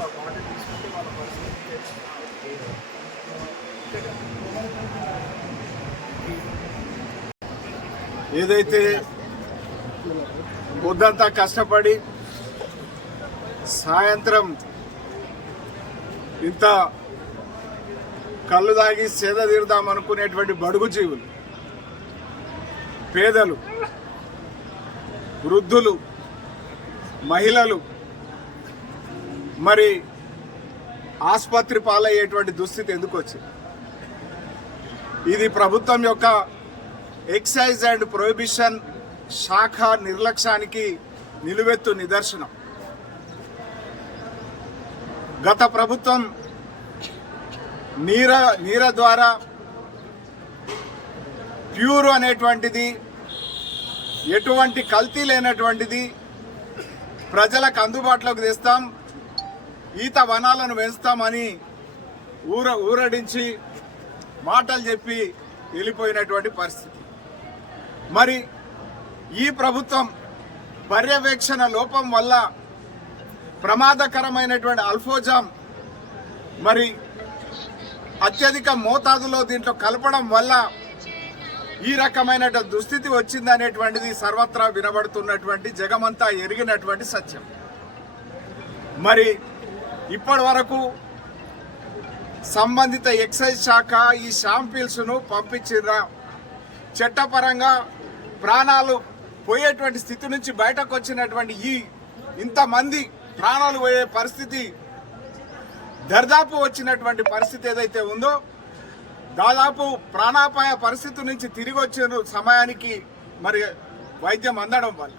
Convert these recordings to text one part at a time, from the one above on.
తీసుకుంటే వాళ్ళ పరిస్థితి ఏదైతే పొద్దంతా కష్టపడి సాయంత్రం ఇంత కళ్ళు తాగి సేద తీరుదాం అనుకునేటువంటి బడుగు జీవులు పేదలు వృద్ధులు మహిళలు మరి ఆసుపత్రి పాలయ్యేటువంటి దుస్థితి ఎందుకు వచ్చింది? ఇది ప్రభుత్వం యొక్క ఎక్సైజ్ అండ్ ప్రొహిబిషన్ శాఖ నిర్లక్ష్యానికి నిలువెత్తు నిదర్శనం. గత ప్రభుత్వం నీర నీర ద్వారా ప్యూర్ అనేటువంటిది ఎటువంటి కల్తీ లేనటువంటిది ప్రజలకు అందుబాటులోకి తెస్తాం. ఈత వనాలను పెంచుతామని ఊర ఊరడించి మాటలు చెప్పి వెళ్ళిపోయినటువంటి పరిస్థితి. మరి ఈ ప్రభుత్వం పర్యవేక్షణ లోపం వల్ల ప్రమాదకరమైనటువంటి అల్ఫోజామ్ మరి అత్యధిక మోతాదులో దీంట్లో కలపడం వల్ల ఈ రకమైన దుస్థితి వచ్చిందనేటువంటిది సర్వత్రా వినబడుతున్నటువంటి జగమంతా ఎరిగినటువంటి సత్యం. మరి ఇప్పటి వరకు సంబంధిత ఎక్సైజ్ శాఖ ఈ షాంపిల్స్ను పంపించిందా చట్టపరంగా ప్రాణాలు పోయేటువంటి స్థితి నుంచి బయటకు వచ్చినటువంటి ఈ ఇంతమంది ప్రాణాలు పోయే పరిస్థితి దర్దాపు వచ్చినటువంటి పరిస్థితి ఏదైతే ఉందో దాదాపు ప్రాణాపాయ పరిస్థితి నుంచి తిరిగి వచ్చిన సమయానికి మరి వైద్యం అందడం వల్ల.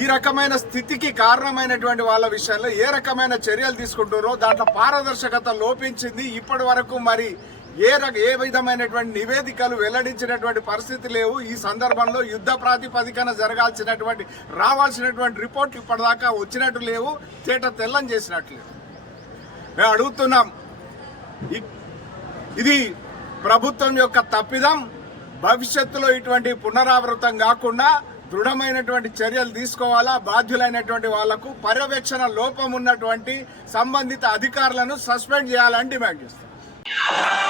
ఈ రకమైన స్థితికి కారణమైనటువంటి వాళ్ళ విషయంలో ఏ రకమైన చర్యలు తీసుకుంటారో దాంట్లో పారదర్శకత లోపించింది. ఇప్పటి వరకు మరి ఏ రక ఏ విధమైనటువంటి నివేదికలు వెల్లడించినటువంటి పరిస్థితి లేవు. ఈ సందర్భంలో యుద్ధ ప్రాతిపదికన జరగాల్సినటువంటి రావాల్సినటువంటి రిపోర్ట్లు ఇప్పటిదాకా వచ్చినట్టు లేవు. తేట తెల్లం చేసినట్లు లేవు. మేము అడుగుతున్నాం ఇది ప్రభుత్వం యొక్క తప్పిదం. భవిష్యత్తులో ఇటువంటి పునరావృతం కాకుండా దృఢమైనటువంటి చర్యలు తీసుకోవాలా? బాధ్యులైనటువంటి వాళ్ళకు పర్యవేక్షణ లోపం ఉన్నటువంటి సంబంధిత అధికారులను సస్పెండ్ చేయాలని డిమాండ్ చేస్తారు